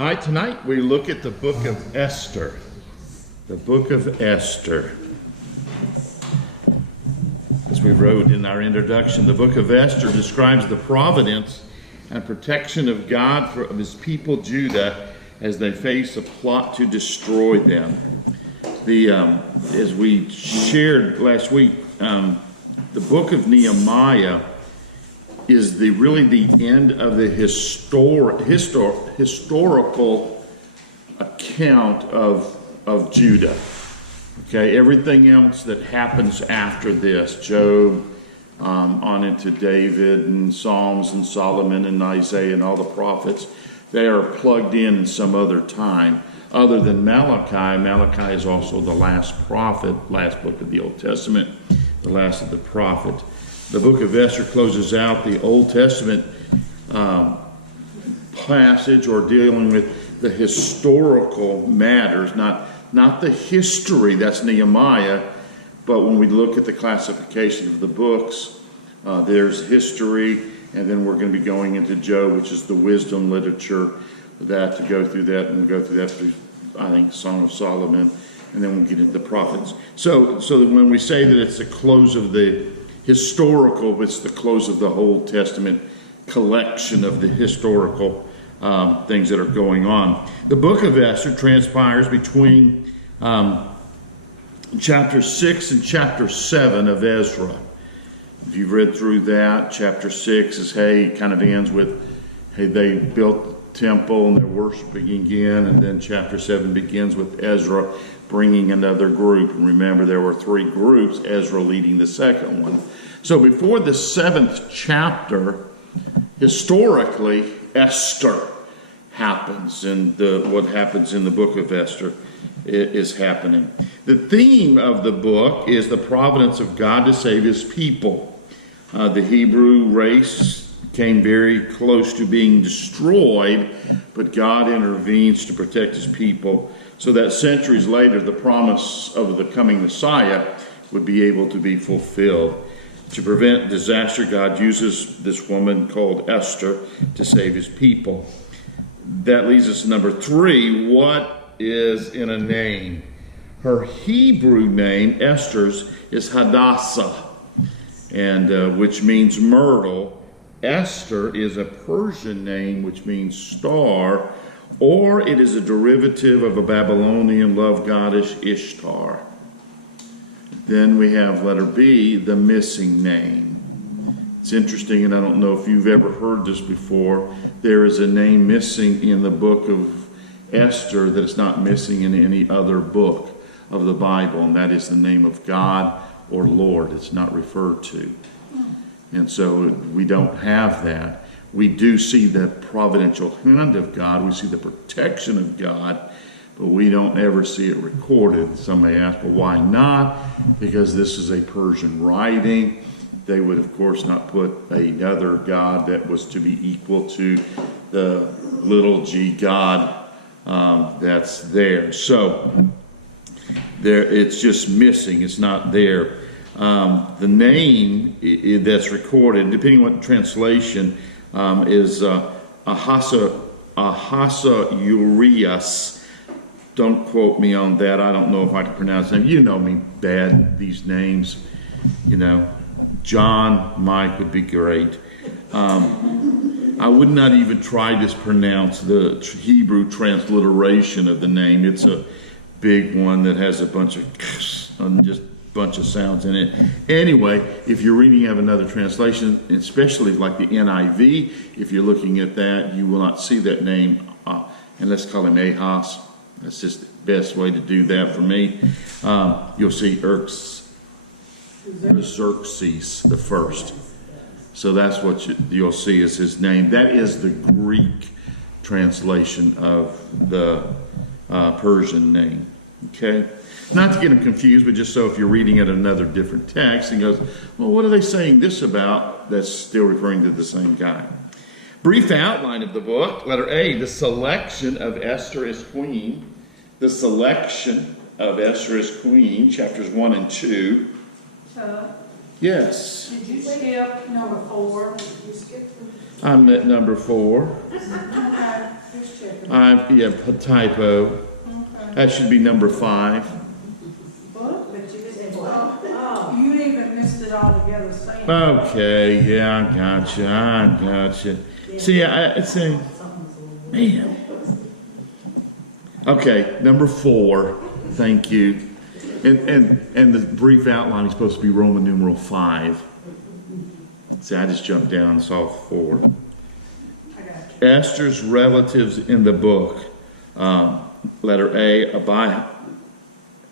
All right, tonight we look at the book of Esther. The book of Esther. As we wrote in our introduction, the book of Esther describes the providence and protection of God of his people Judah as they face a plot to destroy them. As we shared last week, the book of Nehemiah is really the end of the historical account of Judah. Okay, everything else that happens after this, Job, on into David and Psalms and Solomon and Isaiah and all the prophets, they are plugged in some other time. Other than Malachi, Malachi is also the last prophet, last book of the Old Testament, the last of the prophet. The book of Esther closes out the Old Testament passage or dealing with the historical matters, not the history, that's Nehemiah, but when we look at the classification of the books, there's history, and then we're going to be going into Job, which is the wisdom literature, to go through that, and we'll go through that through, I think, Song of Solomon, and then we'll get into the prophets. So that when we say that it's the close of the historical, it's the close of the Old Testament collection of the historical things that are going on. The book of Esther transpires between chapter 6 and chapter 7 of Ezra. If you've read through that, chapter 6 is, kind of ends with, they built the temple and they're worshiping again, and then chapter 7 begins with Ezra bringing another group. And remember, there were 3 groups, Ezra leading the second one. So before the 7th chapter, historically, Esther happens, and what happens in the book of Esther is happening. The theme of the book is the providence of God to save his people. The Hebrew race came very close to being destroyed, but God intervenes to protect his people so that centuries later the promise of the coming Messiah would be able to be fulfilled. To prevent disaster, God uses this woman called Esther to save his people. That leads us to number 3. What is in a name? Her Hebrew name, Esther's, is Hadassah, and which means myrtle. Esther is a Persian name which means star, or it is a derivative of a Babylonian love goddess Ishtar. Then we have letter B, the missing name. It's interesting, and I don't know if you've ever heard this before. There is a name missing in the book of Esther that is not missing in any other book of the Bible, and that is the name of God or Lord. It's not referred to. And so we don't have that. We do see the providential hand of God. We see the protection of God, but we don't ever see it recorded. Some may ask, well, why not? Because this is a Persian writing. They would, of course, not put another God that was to be equal to the little g God that's there. So it's just missing. It's not there. The name that's recorded, depending on what translation, is Ahasuerus. Don't quote me on that. I don't know if I can pronounce them. You know me bad, these names. John, Mike would be great. I would not even try to pronounce the Hebrew transliteration of the name. It's a big one that has a bunch of sounds in it. Anyway, if you're reading of another translation, especially like the NIV, if you're looking at that, you will not see that name. And let's call him Ahaz. That's just the best way to do that for me. You'll see Xerxes the first. So that's what you'll see is his name. That is the Greek translation of the Persian name. Okay? Not to get them confused, but just so if you're reading at another different text and goes, well, what are they saying this about? That's still referring to the same guy. Brief outline of the book. Letter A, the selection of Esther as queen. The selection of Esther as queen, chapters 1 and 2. Yes. Did you skip number 4? I'm at number 4. Okay. Just checking. Yeah, a typo. Okay. That should be number 5. What? But you said, Oh, you even missed it all together, saying. Okay, yeah, I gotcha. See, it's a, man. Okay, number 4, thank you. And the brief outline is supposed to be Roman numeral 5. See, I just jumped down and saw 4. I got you. Esther's relatives in the book. Letter A,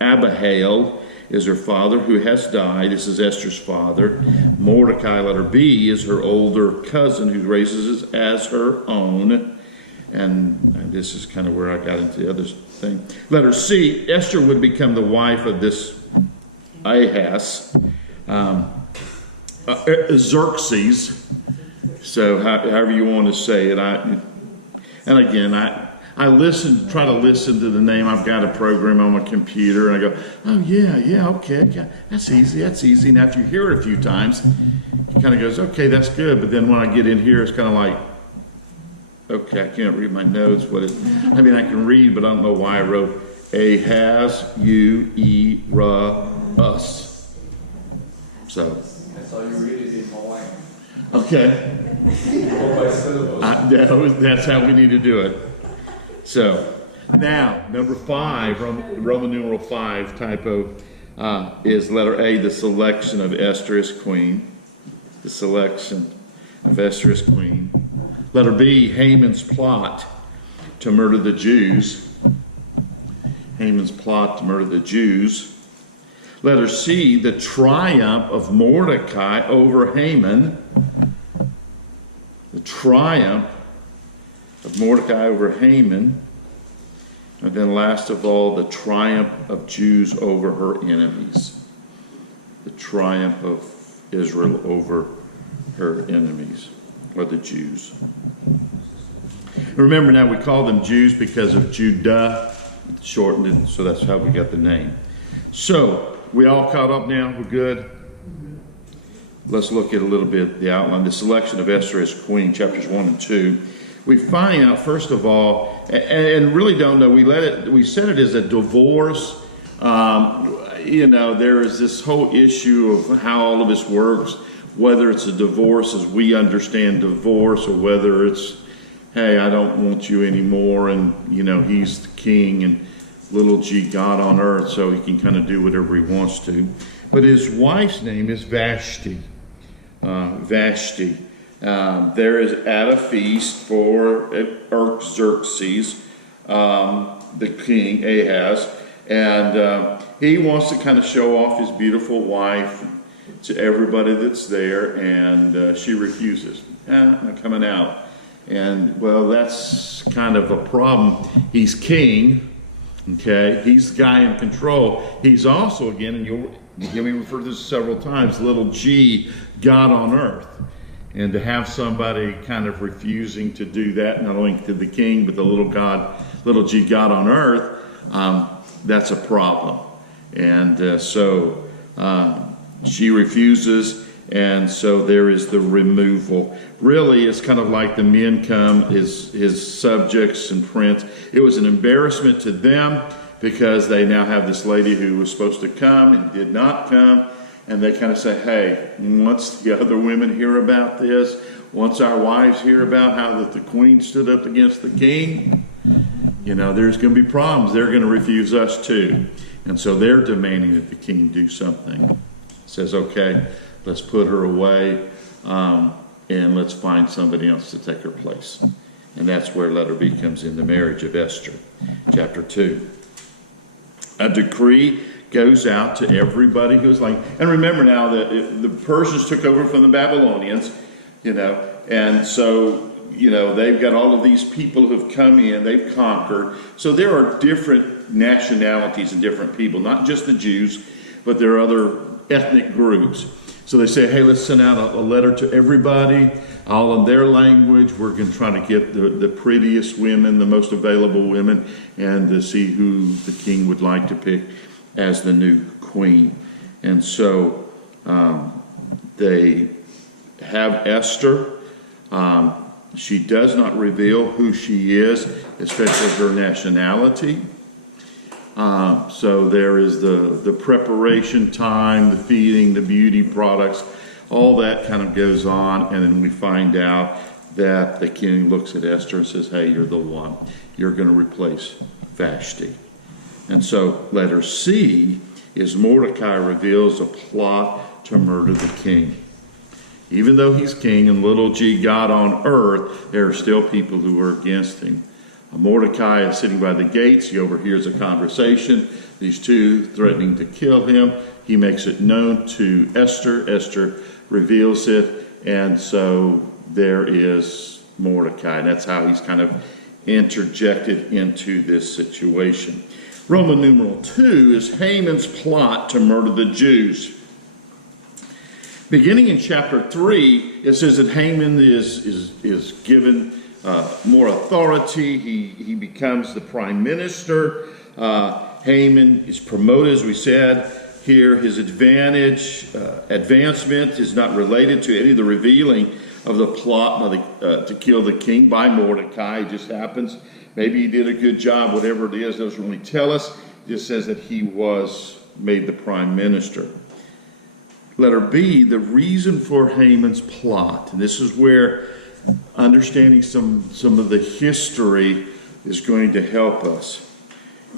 Abihail is her father who has died. This is Esther's father. Mordecai, letter B, is her older cousin who raises it as her own. And this is kind of where I got into the other thing. Letter C, Esther would become the wife of this Ahaz, Xerxes. So however you want to say it. I try to listen to the name. I've got a program on my computer, and I go, oh yeah, okay, that's easy. And after you hear it a few times, it kind of goes, okay, that's good. But then when I get in here, it's kind of like, okay, I can't read my notes. I can read, but I don't know why I wrote Ahaz, us. So. That's all you read it in Hawaiian. Okay. That's how we need to do it. So, now, number 5, Roman numeral 5 typo, is letter A, the selection of Esther as queen. The selection of Esther as queen. Letter B, Haman's plot to murder the Jews. Haman's plot to murder the Jews. Letter C, the triumph of Mordecai over Haman. The triumph of Mordecai over Haman. And then last of all, the triumph of Jews over her enemies. The triumph of Israel over her enemies, or the Jews. Remember now, we call them Jews because of Judah, shortened it, so that's how we got the name. So, we all caught up now? We're good? Let's look at a little bit the outline. The selection of Esther as queen, chapters 1 and 2. We find out, first of all, and really don't know, we said it as a divorce. There is this whole issue of how all of this works, whether it's a divorce as we understand divorce, or whether it's, hey, I don't want you anymore, and, he's the king, and little g God on earth, so he can kind of do whatever he wants to. But his wife's name is Vashti. There is at a feast for Xerxes, the king, Ahaz, and he wants to kind of show off his beautiful wife to everybody that's there, and she refuses. I'm coming out. And, well, that's kind of a problem. He's king, okay? He's the guy in control. He's also, again, and you'll hear me refer to this several times, little g, God on earth. And to have somebody kind of refusing to do that, not only to the king, but the little g God on earth, that's a problem. And so she refuses, and so there is the removal. Really, it's kind of like the men come, his subjects and prince. It was an embarrassment to them because they now have this lady who was supposed to come and did not come. And they kind of say, hey, once the other women hear about this, once our wives hear about how that the queen stood up against the king, there's going to be problems. They're going to refuse us too. And so they're demanding that the king do something. Says, okay, let's put her away, and let's find somebody else to take her place. And that's where letter B comes in, the marriage of Esther, chapter 2. A decree goes out to everybody who's like, and remember now that the Persians took over from the Babylonians, and so, they've got all of these people who've come in, they've conquered. So there are different nationalities and different people, not just the Jews, but there are other ethnic groups. So they say, hey, let's send out a letter to everybody, all in their language. We're going to try to get the prettiest women, the most available women, and to see who the king would like to pick as the new queen. And so they have Esther. She does not reveal who she is, especially her nationality. So there is the preparation time, the feeding, the beauty products, all that kind of goes on. And then we find out that the king looks at Esther and says, hey, you're the one. You're going to replace Vashti. And so letter C is Mordecai reveals a plot to murder the king. Even though he's king and little g God on earth, there are still people who are against him. Mordecai is sitting by the gates. He overhears a conversation. These two threatening to kill him. He makes it known to Esther. Esther reveals it. And so there is Mordecai. And that's how he's kind of interjected into this situation. Roman numeral 2 is Haman's plot to murder the Jews. Beginning in chapter 3, it says that Haman is given more authority. He becomes the prime minister. Haman is promoted, as we said here. His advancement is not related to any of the revealing of the plot to kill the king by Mordecai. It just happens. Maybe he did a good job, whatever it is, doesn't really tell us. It just says that he was made the prime minister. Letter B, the reason for Haman's plot. And this is where understanding some of the history is going to help us.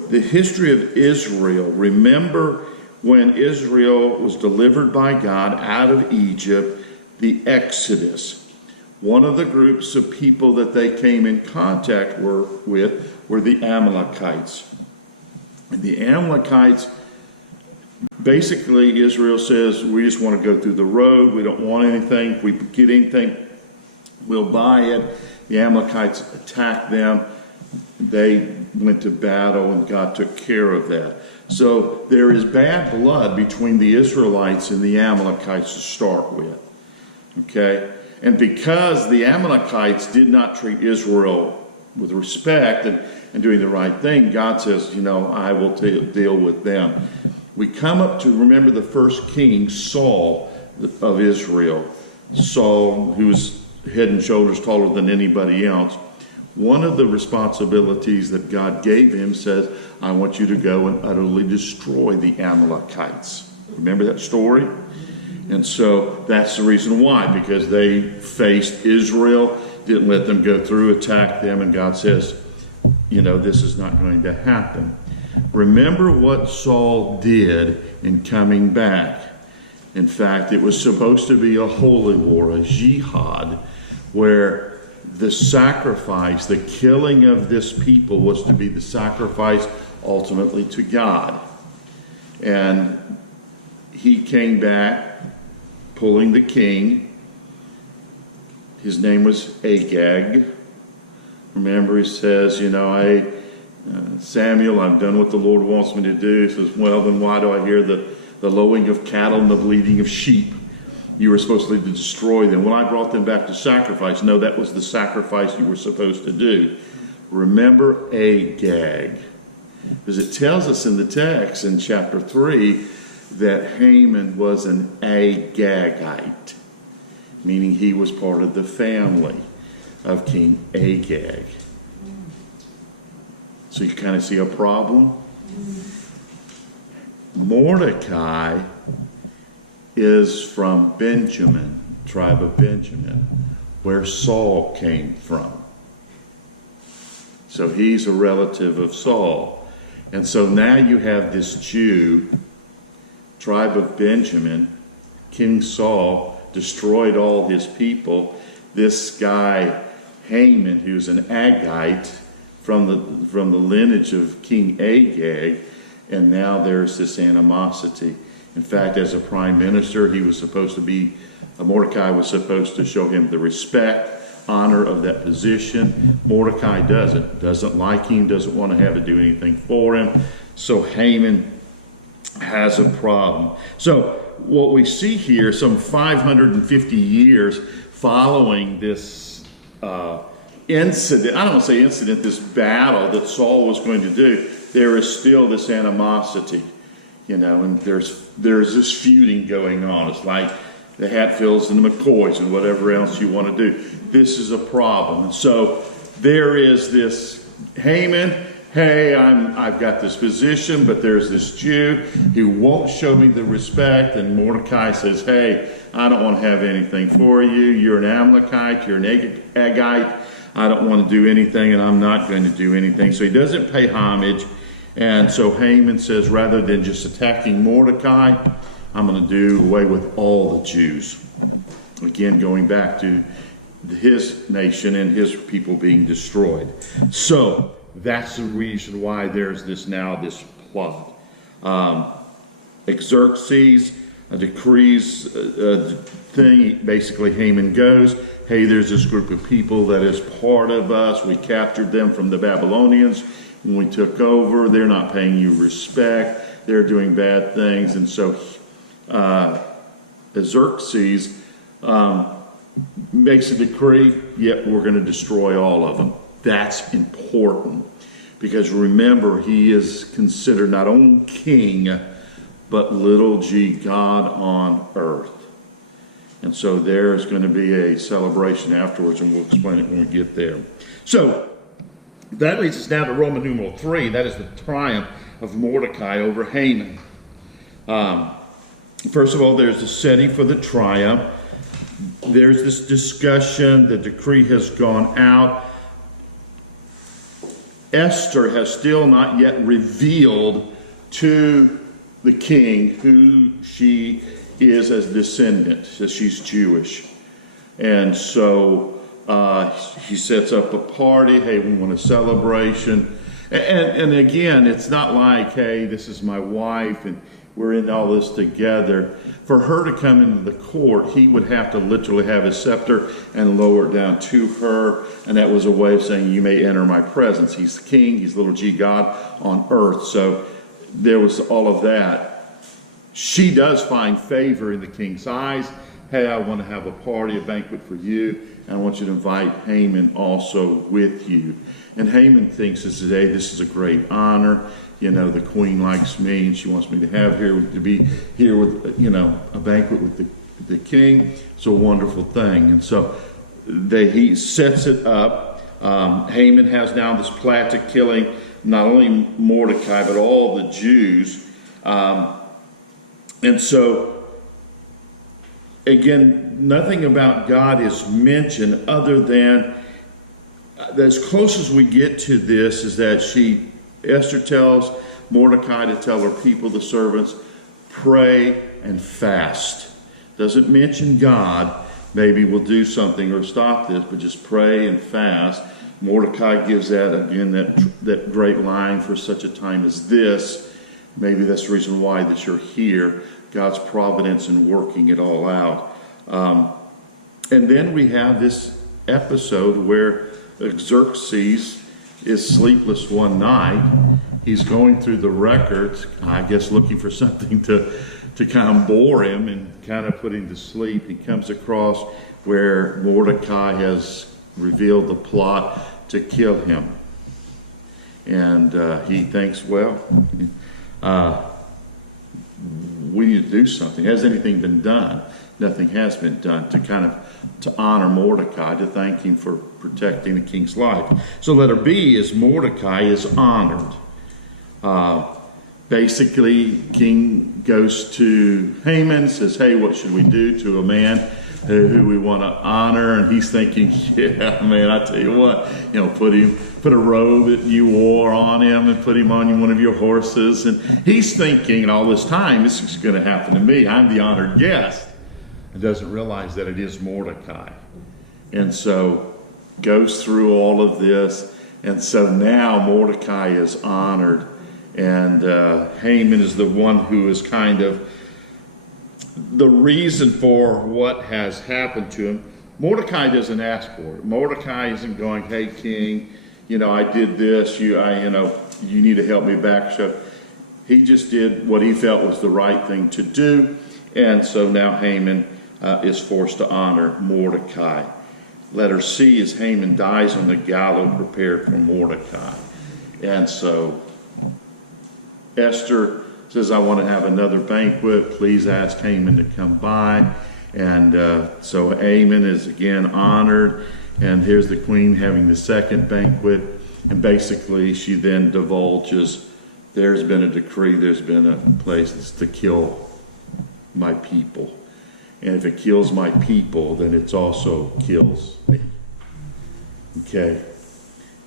The history of Israel. Remember when Israel was delivered by God out of Egypt, the Exodus. One of the groups of people that they came in contact with were the Amalekites. And the Amalekites, basically, Israel says, we just want to go through the road. We don't want anything. If we get anything, we'll buy it. The Amalekites attacked them. They went to battle, and God took care of that. So there is bad blood between the Israelites and the Amalekites to start with. Okay? And because the Amalekites did not treat Israel with respect and doing the right thing, God says, I will deal with them. We come up to remember the first king, Saul of Israel. Saul, who was head and shoulders taller than anybody else. One of the responsibilities that God gave him says, I want you to go and utterly destroy the Amalekites. Remember that story? And so that's the reason why, because they faced Israel, didn't let them go through, attacked them, and God says, this is not going to happen. Remember what Saul did in coming back. In fact, it was supposed to be a holy war, a jihad, where the sacrifice, the killing of this people was to be the sacrifice ultimately to God. And he came back pulling the king. His name was Agag. Remember, he says, Samuel, I've done what the Lord wants me to do. He says, well, then why do I hear the lowing of cattle and the bleating of sheep? You were supposed to destroy them. Well, I brought them back to sacrifice. No, that was the sacrifice you were supposed to do. Remember Agag. Because it tells us in the text in chapter 3 that Haman was an Agagite, meaning he was part of the family of King Agag. So you kind of see a problem. Mordecai is from Benjamin, tribe of Benjamin, where Saul came from. So he's a relative of Saul. And so now you have this Jew, tribe of Benjamin. King Saul destroyed all his people. This guy, Haman, who's an Agagite from the lineage of King Agag, and now there's this animosity. In fact, as a prime minister, he was supposed to be, Mordecai was supposed to show him the respect, honor of that position. Mordecai doesn't like him, doesn't want to have to do anything for him. So Haman has a problem. So what we see here, some 550 years following this incident, I don't want to say incident, this battle that Saul was going to do, there is still this animosity, and there's this feuding going on. It's like the Hatfields and the McCoys and whatever else you want to do. This is a problem. And so there is this Haman, hey, I've got this position, but there's this Jew who won't show me the respect. And Mordecai says, hey, I don't want to have anything for you. You're an Amalekite, you're an Agagite. I don't want to do anything, and I'm not going to do anything. So he doesn't pay homage. And so Haman says, rather than just attacking Mordecai, I'm going to do away with all the Jews. Again, going back to his nation and his people being destroyed. So that's the reason why there's this plot. Xerxes decrees thing. Basically, Haman goes, hey, there's this group of people that is part of us. We captured them from the Babylonians when we took over. They're not paying you respect. They're doing bad things. And so Xerxes makes a decree, yep, we're going to destroy all of them. That's important because remember, he is considered not only king, but little g, God on earth. And so there's going to be a celebration afterwards, and we'll explain it when we get there. So that leads us now to Roman numeral 3. That is the triumph of Mordecai over Haman. First of all, there's the setting for the triumph. There's this discussion. The decree has gone out. Esther has still not yet revealed to the king who she is as descendant, that she's Jewish. And so he sets up a party. Hey, we want a celebration. And again, it's not like, hey, this is my wife and we're in all this together. For her to come into the court, he would have to literally have his scepter and lower it down to her. And that was a way of saying, you may enter my presence. He's the king. He's little g God on earth. So there was all of that. She does find favor in the king's eyes. Hey, I want to have a party, a banquet for you. And I want you to invite Haman also with you. And Haman thinks this is a great honor. You know, the queen likes me and she wants me to be here with, a banquet with the king. It's a wonderful thing. And so he sets it up. Haman has now this plot to killing not only Mordecai, but all the Jews. And so, again, nothing about God is mentioned other than as close as we get to this is that Esther tells Mordecai to tell her people, the servants, pray and fast. Doesn't mention God. Maybe we'll do something or stop this, but just pray and fast. Mordecai gives that, again, that great line, for such a time as this. Maybe that's the reason why that you're here. God's providence in working it all out. And then we have this episode where Xerxes is sleepless one night. He's going through the records, I guess looking for something to kind of bore him and kind of put him to sleep. He comes across where Mordecai has revealed the plot to kill him. And he thinks, well, we need to do something. Has anything been done? Nothing has been done to honor Mordecai, to thank him for protecting the king's life. So letter B is Mordecai is honored. Basically, king goes to Haman, says, hey, what should we do to a man who we want to honor? And he's thinking, yeah, man, I tell you what, put a robe that you wore on him and put him on one of your horses. And he's thinking, and all this time, this is going to happen to me. I'm the honored guest. And doesn't realize that it is Mordecai. And so goes through all of this. And so now Mordecai is honored. And Haman is the one who is kind of the reason for what has happened to him. Mordecai doesn't ask for it. Mordecai isn't going, hey, king, I did this. You need to help me back. So he just did what he felt was the right thing to do. And so now Haman is forced to honor Mordecai. Letter C is Haman dies on the gallows prepared for Mordecai. And so Esther says, I want to have another banquet. Please ask Haman to come by. And so Haman is again honored, and here's the queen having the second banquet. And basically she then divulges, there's been a decree, there's been a place to kill my people. And if it kills my people, then it also kills me. Okay?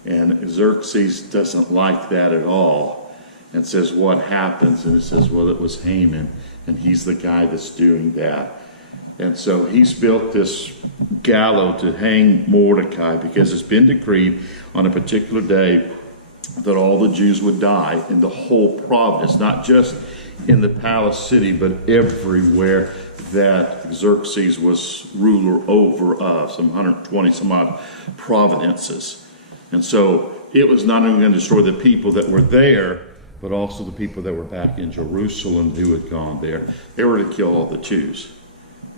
And Xerxes doesn't like that at all and says, what happens? And it says, well, it was Haman, and he's the guy that's doing that. And so he's built this gallows to hang Mordecai because it's been decreed on a particular day that all the Jews would die in the whole province, not just in the palace city, but everywhere that Xerxes was ruler over of, some 120 some odd provinces. And so it was not only going to destroy the people that were there, but also the people that were back in Jerusalem who had gone there. They were to kill all the Jews.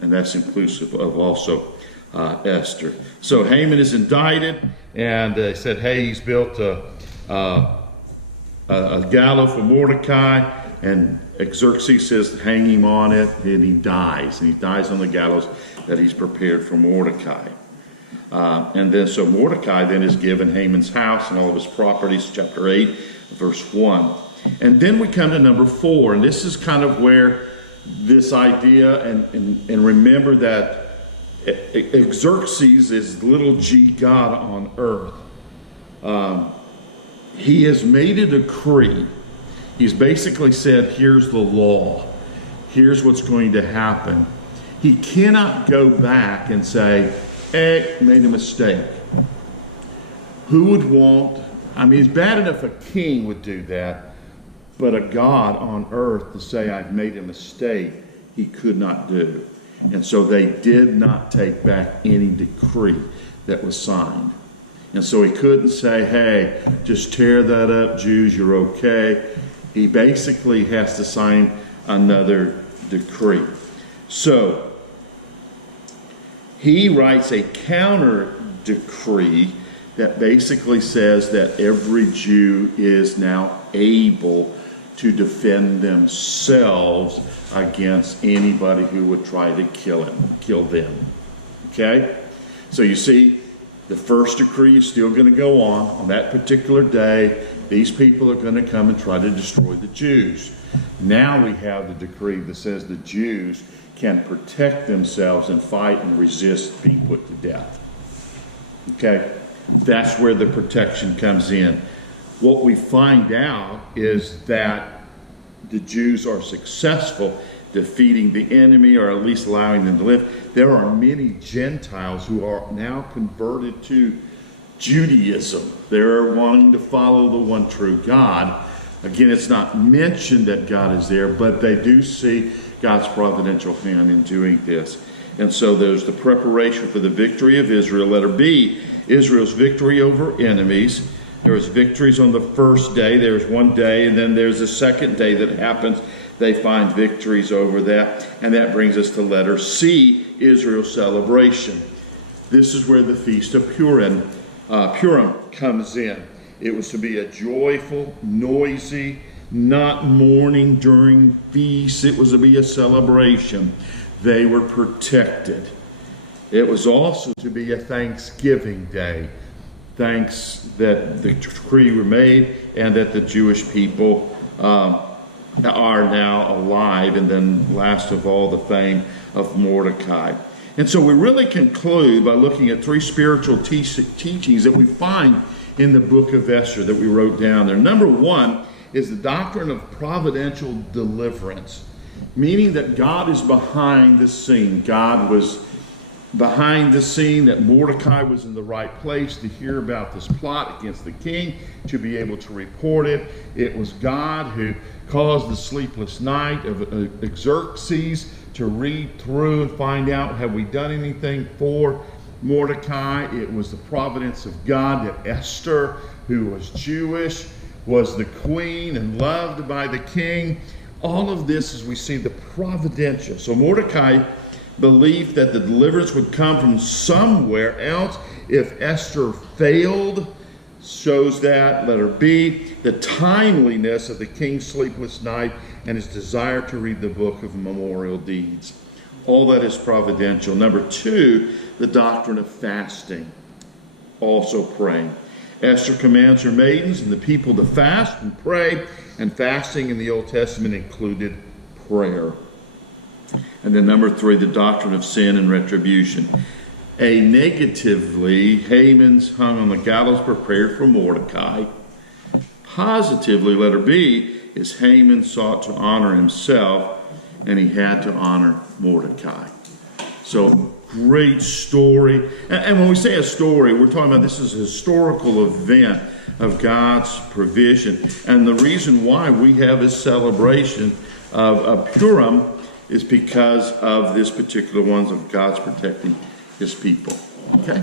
And that's inclusive of also Esther. So Haman is indicted, and they said, hey, he's built a gallows for Mordecai, and Xerxes says, hang him on it, and he dies. And he dies on the gallows that he's prepared for Mordecai. And then so Mordecai then is given Haman's house and all of his properties, chapter 8, verse 1. And then we come to number 4, and this is kind of where this idea, and remember that Xerxes is little g God on earth. He has made a decree. He's basically said, here's the law. Here's what's going to happen. He cannot go back and say, made a mistake. Who would want, I mean, it's bad enough a king would do that, but a God on earth to say, I've made a mistake, he could not do. And so they did not take back any decree that was signed. And so he couldn't say, hey, just tear that up, Jews, you're okay. He basically has to sign another decree. So he writes a counter decree that basically says that every Jew is now able to defend themselves against anybody who would try to kill them. Okay? So you see, the first decree is still going to go on that particular day. These people are going to come and try to destroy the Jews. Now we have the decree that says the Jews can protect themselves and fight and resist being put to death. Okay? That's where the protection comes in. What we find out is that the Jews are successful defeating the enemy, or at least allowing them to live. There are many Gentiles who are now converted to Judaism. They're wanting to follow the one true God. Again, it's not mentioned that God is there, but they do see God's providential hand in doing this. And so there's the preparation for the victory of Israel. Letter B, Israel's victory over enemies. There was victories on the first day. There's one day, and then there's a second day that happens. They find victories over that. And that brings us to letter C, Israel's celebration. This is where the Feast of Purim comes in. It was to be a joyful, noisy, not mourning during feasts. It was to be a celebration. They were protected. It was also to be a Thanksgiving day. Thanks that the decree were made and that the Jewish people are now alive, and then last of all, the fame of Mordecai. And so we really conclude by looking at 3 spiritual teachings that we find in the book of Esther that we wrote down there. Number 1 is the doctrine of providential deliverance, meaning that God is behind the scene. God was behind the scene, that Mordecai was in the right place to hear about this plot against the king, to be able to report it. It was God who caused the sleepless night of Xerxes to read through and find out, have we done anything for Mordecai? It was the providence of God that Esther, who was Jewish, was the queen and loved by the king. All of this, as we see, the providential. So Mordecai belief that the deliverance would come from somewhere else if Esther failed shows that. Letter B, the timeliness of the king's sleepless night and his desire to read the book of memorial deeds. All that is providential. Number 2, the doctrine of fasting. Also praying. Esther commands her maidens and the people to fast and pray, and fasting in the Old Testament included prayer. And then number 3, the doctrine of sin and retribution. Negatively, Haman's hung on the gallows prepared for Mordecai. Positively, letter B, is Haman sought to honor himself, and he had to honor Mordecai. So, great story. And when we say a story, we're talking about this is a historical event of God's provision. And the reason why we have this celebration of Purim is because of this particular ones of God's protecting his people. Okay?